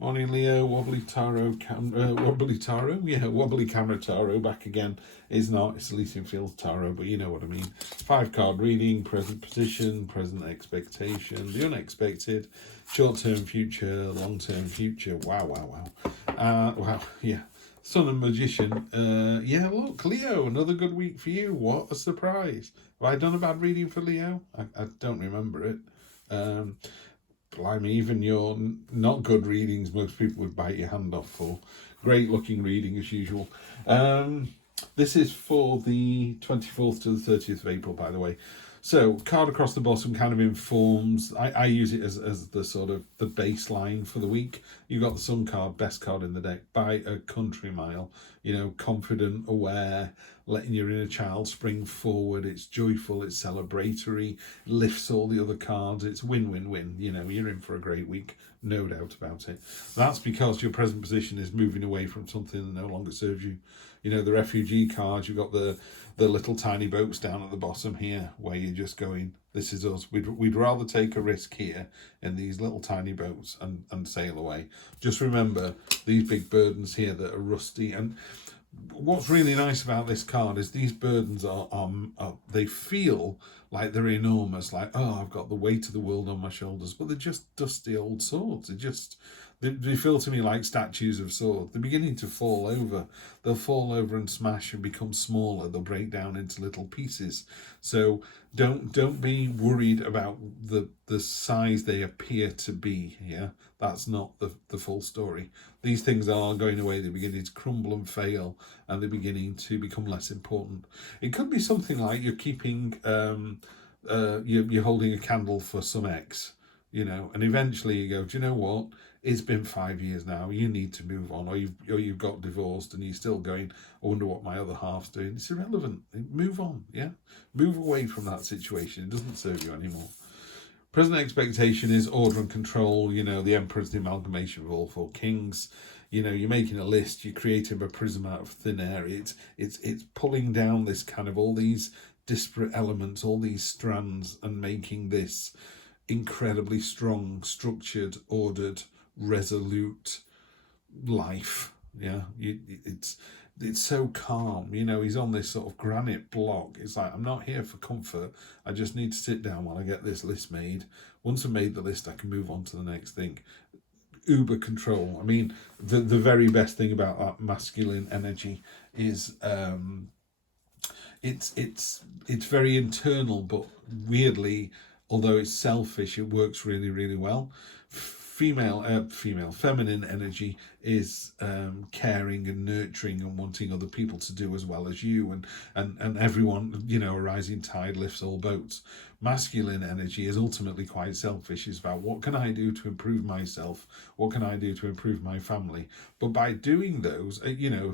Morning, Leo. Wobbly tarot, wobbly tarot. Yeah, wobbly camera tarot. Back again. It's not. It's Elysian Fields tarot, but you know what I mean. 5 card reading: present position, present expectation, the unexpected, short-term future, long-term future. Wow, wow, wow. Wow. Yeah. Sun and Magician. Yeah. Look, Leo. Another good week for you. What a surprise! Have I done a bad reading for Leo? I don't remember it. Blimey, even your not good readings, most people would bite your hand off for. Great looking reading as usual. This is for the 24th to the 30th of April, by the way. So, card across the bottom kind of informs. I use it as the sort of the baseline for the week. You've got the Sun card, best card in the deck, by a country mile. You know, confident, aware, letting your inner child spring forward. It's joyful, it's celebratory, lifts all the other cards. It's win-win-win. You know, you're in for a great week, no doubt about it. That's because your present position is moving away from something that no longer serves you. You know, the refugee cards, you've got the little tiny boats down at the bottom here where you're just going, this is us. We'd rather take a risk here in these little tiny boats and sail away. Just remember these big burdens here that are rusty. And what's really nice about this card is these burdens are they feel like they're enormous, like, oh, I've got the weight of the world on my shoulders, but they're just dusty old swords. They feel to me like statues of swords. They're beginning to fall over. They'll fall over and smash and become smaller. They'll break down into little pieces. So don't be worried about the size they appear to be. Yeah, that's not the full story. These things are going away. They're beginning to crumble and fail, and they're beginning to become less important. It could be something like you're keeping you're holding a candle for some ex, you know, and eventually you go, do you know what? It's been 5 years now. You need to move on, or you've got divorced, and you're still going, I wonder what my other half's doing. It's irrelevant. Move on. Yeah, move away from that situation. It doesn't serve you anymore. Present expectation is order and control. You know, the Emperor's the amalgamation of all 4 kings. You know, you're making a list. You're creating a prism out of thin air. It's pulling down this kind of all these disparate elements, all these strands, and making this incredibly strong, structured, ordered, resolute life. Yeah, it's so calm. You know, he's on this sort of granite block. It's like, I'm not here for comfort. I just need to sit down while I get this list made. Once I've made the list, I can move on to the next thing. Uber control. I mean, the very best thing about that masculine energy is it's very internal, but weirdly, although it's selfish, it works really, really well. Feminine energy is caring and nurturing and wanting other people to do as well as you, and everyone, you know, a rising tide lifts all boats. Masculine energy is ultimately quite selfish. It's about, what can I do to improve myself? What can I do to improve my family? But by doing those, you know,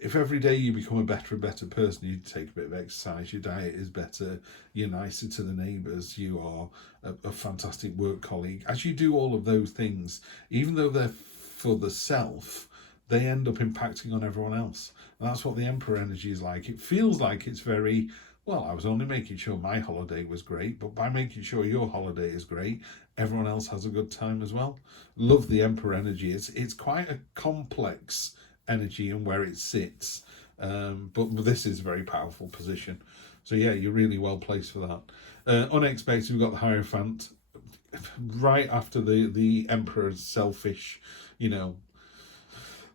if every day you become a better and better person, you take a bit of exercise, your diet is better, you're nicer to the neighbours, you are a fantastic work colleague. As you do all of those things, even though they're for the self, they end up impacting on everyone else. And that's what the Emperor energy is like. It feels like it's very, well, I was only making sure my holiday was great, but by making sure your holiday is great, everyone else has a good time as well. Love the Emperor energy. It's quite a complex energy and where it sits, but this is a very powerful position. So yeah, you're really well placed for that. Unexpected, we've got the Hierophant right after the Emperor's selfish, you know,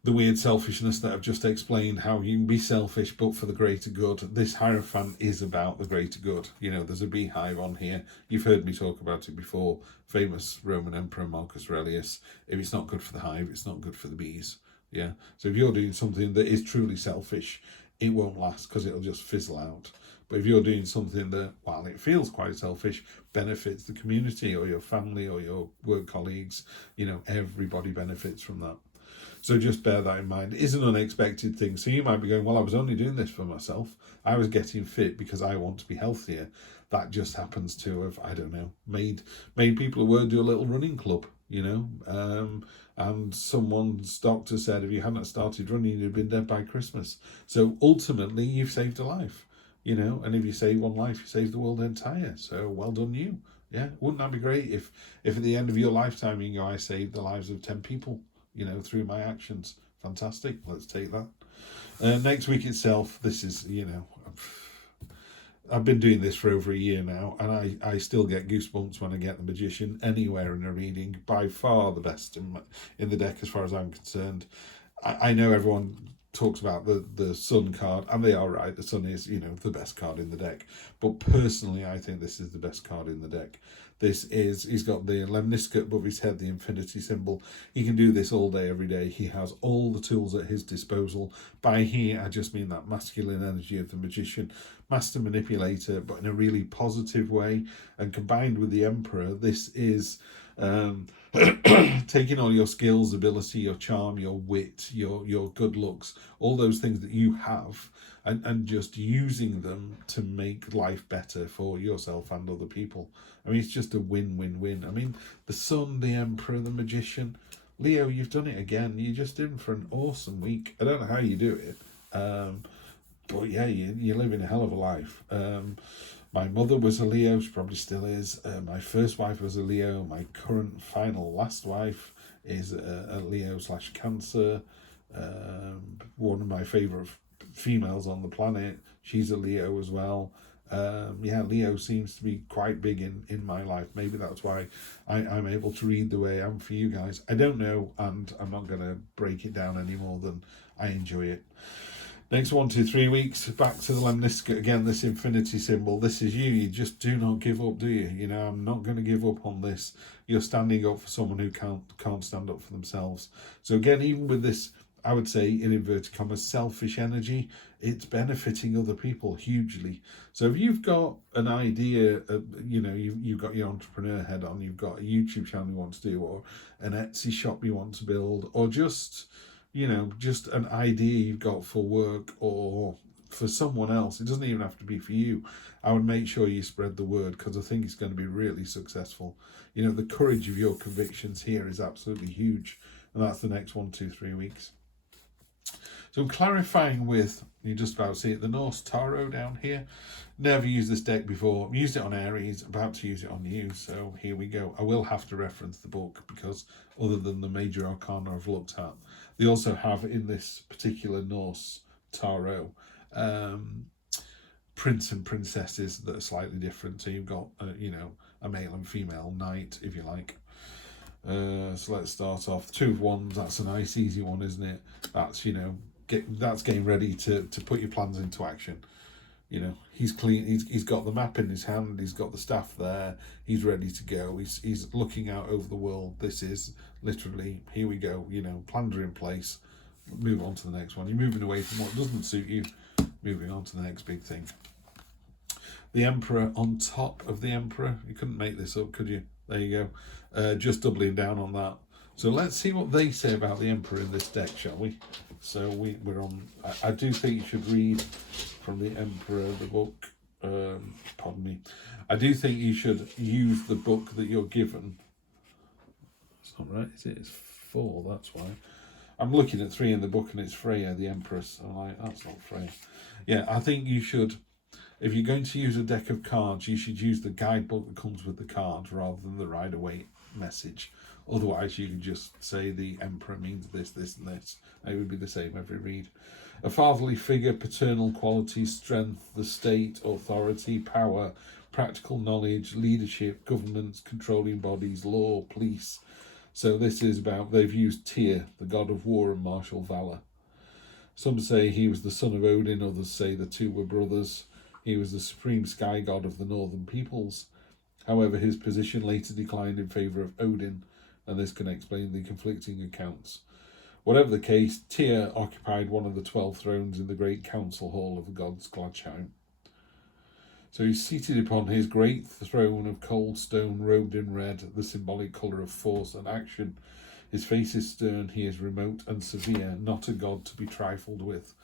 the weird selfishness that I've just explained, how you can be selfish but for the greater good. This Hierophant is about the greater good. You know, there's a beehive on here. You've heard me talk about it before. Famous Roman Emperor Marcus Aurelius. If it's not good for the hive, it's not good for the bees. Yeah. So if you're doing something that is truly selfish, it won't last because it'll just fizzle out. But if you're doing something that, while it feels quite selfish, benefits the community or your family or your work colleagues, you know, everybody benefits from that. So just bear that in mind. It is an unexpected thing. So you might be going, well, I was only doing this for myself. I was getting fit because I want to be healthier. That just happens to have, I don't know, made people at work do a little running club, you know. And someone's doctor said if you hadn't started running, you'd been dead by Christmas. So ultimately, you've saved a life, you know. And if you save one life, you save the world entire. So well done you. Yeah, wouldn't that be great if at the end of your lifetime you go, I saved the lives of 10 people, through my actions. Fantastic. Let's take that. Next week itself, this is, I've been doing this for over a year now, and I still get goosebumps when I get the Magician anywhere in a reading. By far the best in the deck as far as I'm concerned. I know everyone talks about the Sun card, and they are right. The Sun is, the best card in the deck. But personally, I think this is the best card in the deck. He's got the lemniscate above his head, the infinity symbol. He can do this all day, every day. He has all the tools at his disposal. By he, I just mean that masculine energy of the Magician, master manipulator, but in a really positive way. And combined with the Emperor, this is taking all your skills, ability, your charm, your wit, your good looks, all those things that you have, and just using them to make life better for yourself and other people. I mean, it's just a win-win-win. I mean, the Sun, the Emperor, the Magician. Leo, you've done it again. You're just in for an awesome week. I don't know how you do it, but yeah, you're living a hell of a life. My mother was a Leo, she probably still is. My first wife was a Leo. My current last wife is a Leo/Cancer. One of my favourite females on the planet, she's a Leo as well. Leo seems to be quite big in my life. Maybe that's why I'm able to read the way I am for you guys. I don't know, and I'm not going to break it down any more than I enjoy it. Next 1, 2, 3 weeks, back to the lemniscate again, this infinity symbol. This is you. You just do not give up, do you? I'm not going to give up on this. You're standing up for someone who can't stand up for themselves. So again, even with this, I would say, in inverted commas, selfish energy, it's benefiting other people hugely. So if you've got an idea, you've got your entrepreneur head on, you've got a YouTube channel you want to do, or an Etsy shop you want to build, or just an idea you've got for work or for someone else. It doesn't even have to be for you. I would make sure you spread the word, because I think it's going to be really successful. The courage of your convictions here is absolutely huge. And that's the next 1, 2, 3 weeks. So I'm clarifying with, you just about see it, the Norse Tarot down here. Never used this deck before. Used it on Aries, about to use it on you. So here we go. I will have to reference the book, because other than the major arcana I've looked at, they also have in this particular Norse Tarot prince and princesses that are slightly different. So you've got, a male and female knight, if you like. So let's start off. 2 of Wands, that's a nice easy one, isn't it? That's, that's getting ready to put your plans into action. He's clean. He's got the map in his hand. He's got the staff there. He's ready to go. He's looking out over the world. This is literally, here we go. Plans are in place. Move on to the next one. You're moving away from what doesn't suit you. Moving on to the next big thing. The Emperor on top of the Emperor. You couldn't make this up, could you? There you go. Just doubling down on that. So let's see what they say about the Emperor in this deck, shall we? So we're on. I do think you should read from the Emperor, the book. Pardon me. I do think you should use the book that you're given. It's not right, is it? It's 4, that's why. I'm looking at 3 in the book, and it's Freya, the Empress. I'm like, that's not Freya. Yeah, I think you should, if you're going to use a deck of cards, you should use the guidebook that comes with the cards rather than the Rider-Waite message. Otherwise, you can just say the Emperor means this, this, and this. It would be the same every read. A fatherly figure, paternal qualities, strength, the state, authority, power, practical knowledge, leadership, governments, controlling bodies, law, police. So this is about, they've used Tyr, the god of war and martial valour. Some say he was the son of Odin, others say the two were brothers. He was the supreme sky god of the northern peoples. However, his position later declined in favour of Odin, and this can explain the conflicting accounts. Whatever the case, Tyr occupied one of the 12 thrones in the great council hall of the gods Gladsheim. So he's seated upon his great throne of cold stone, robed in red, the symbolic colour of force and action. His face is stern, he is remote and severe, not a god to be trifled with.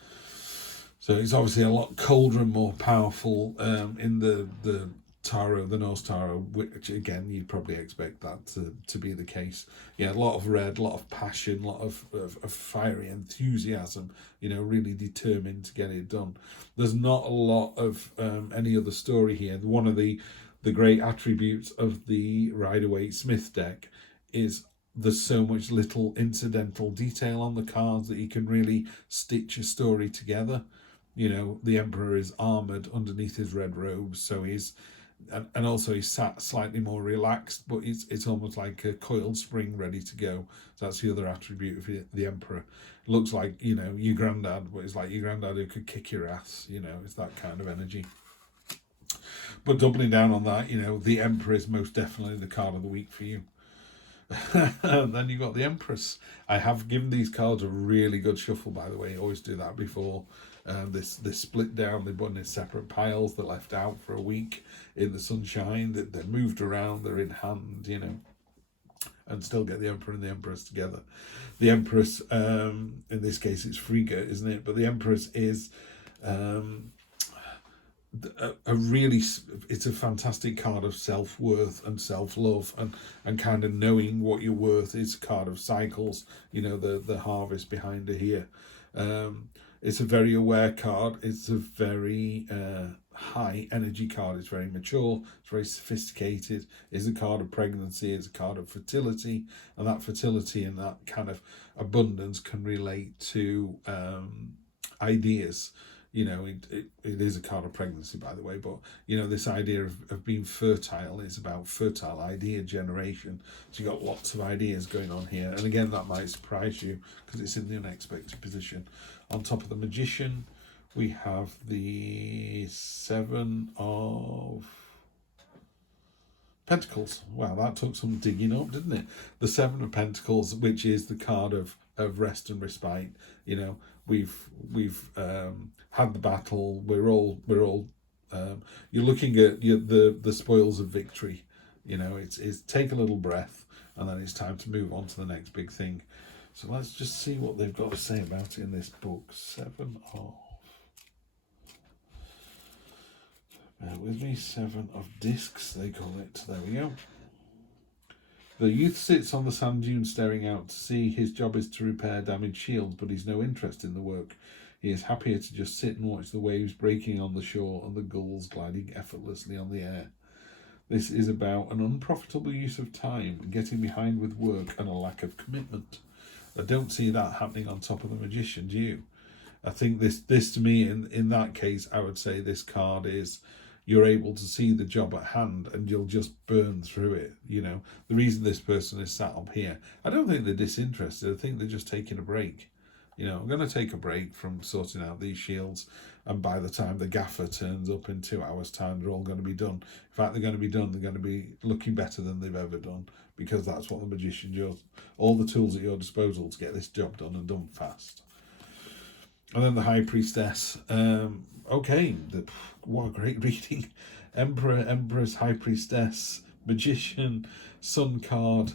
So he's obviously a lot colder and more powerful in the Tarot, the Norse Tarot, which again, you'd probably expect that to be the case. Yeah, a lot of red, a lot of passion, a lot of fiery enthusiasm, really determined to get it done. There's not a lot of any other story here. One of the the great attributes of the Rider-Waite-Smith deck is there's so much little incidental detail on the cards that you can really stitch a story together. You know, the Emperor is armoured underneath his red robes, so he's and also he's sat slightly more relaxed, but it's almost like a coiled spring ready to go. So that's the other attribute of the Emperor. It looks like, you know, your granddad, but it's like your granddad who could kick your ass, you know, it's that kind of energy. But doubling down on that, you know, the Emperor is most definitely the card of the week for you. And then you got the Empress. I have given these cards a really good shuffle, by the way. I always do that before this split down. They put in separate piles. They're left out for a week in the sunshine. They're moved around. They're in hand, you know, and still get the Emperor and the Empress together. The Empress, in this case, it's Frigga, isn't it? But the Empress is it's a fantastic card of self-worth and self-love and kind of knowing what you're worth. It's a card of cycles, you know, the harvest behind her here. It's a very aware card. It's a very high energy card. It's very mature. It's very sophisticated. It's a card of pregnancy. It's a card of fertility, and that fertility and that kind of abundance can relate to ideas. You know, it is a card of pregnancy, by the way, but, you know, this idea of being fertile is about fertile idea generation. So you've got lots of ideas going on here. And again, that might surprise you because it's in the unexpected position. On top of the Magician, we have the Seven of Pentacles. Wow, that took some digging up, didn't it? The Seven of Pentacles, which is the card of rest and respite. You know, we've had the battle. We're all you're looking at the spoils of victory. You know, it's take a little breath and then it's time to move on to the next big thing. So let's just see what they've got to say about it in this book. Seven of, bear with me, Seven of Discs, they call it. There we go. The youth sits on the sand dune staring out to sea. His job is to repair damaged shields, but he's no interest in the work. He is happier to just sit and watch the waves breaking on the shore and the gulls gliding effortlessly on the air. This is about an unprofitable use of time, getting behind with work, and a lack of commitment. I don't see that happening on top of the Magician, do you? I think this to me, in that case, I would say this card is you're able to see the job at hand and you'll just burn through it. You know, the reason this person is sat up here, I don't think they're disinterested. I think they're just taking a break. You know, I'm going to take a break from sorting out these shields, and by the time the gaffer turns up in 2 hours' time, they're all going to be done. In fact, they're going to be done. They're going to be looking better than they've ever done, because that's what the Magician does. All the tools at your disposal to get this job done and done fast. And then the High Priestess. Okay, what a great reading. Emperor, Empress, High Priestess, Magician, Sun card.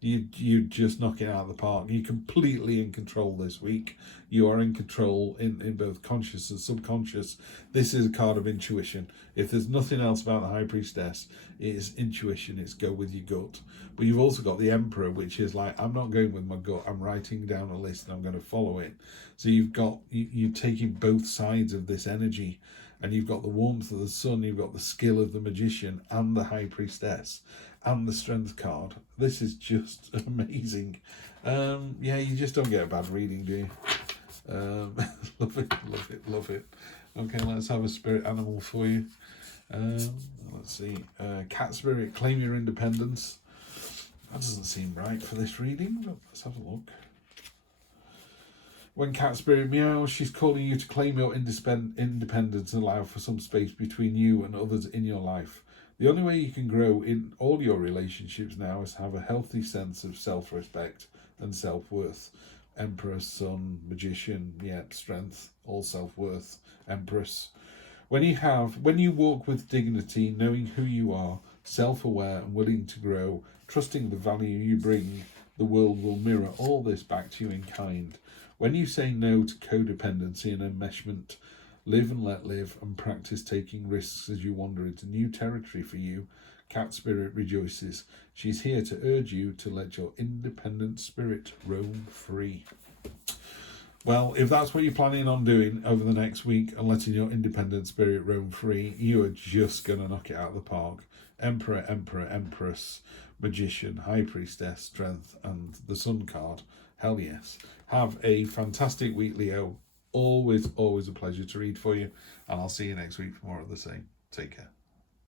You just knock it out of the park. You're completely in control this week. You are in control in both conscious and subconscious. This is a card of intuition. If there's nothing else about the High Priestess, it is intuition. It's go with your gut. But you've also got the Emperor, which is like, I'm not going with my gut. I'm writing down a list and I'm going to follow it. So you're taking both sides of this energy. And you've got the warmth of the sun, you've got the skill of the Magician and the High Priestess and the Strength card. This is just amazing. Yeah, you just don't get a bad reading, do you? Love it, love it, love it. Okay, let's have a spirit animal for you. Let's see. Cat spirit, claim your independence. That doesn't seem right for this reading, but let's have a look. When cat spirit meows, she's calling you to claim your independence and allow for some space between you and others in your life. The only way you can grow in all your relationships now is to have a healthy sense of self-respect and self-worth. Emperor, Sun, Magician, Strength, all self-worth, Empress. When you walk with dignity, knowing who you are, self-aware and willing to grow, trusting the value you bring, the world will mirror all this back to you in kind. When you say no to codependency and enmeshment, live and let live, and practice taking risks as you wander into new territory for you, Cat Spirit rejoices. She's here to urge you to let your independent spirit roam free. Well, if that's what you're planning on doing over the next week and letting your independent spirit roam free, you are just going to knock it out of the park. Emperor, Emperor, Empress, Magician, High Priestess, Strength, and the Sun card. Hell yes. Have a fantastic week, Leo. Always, always a pleasure to read for you. And I'll see you next week for more of the same. Take care.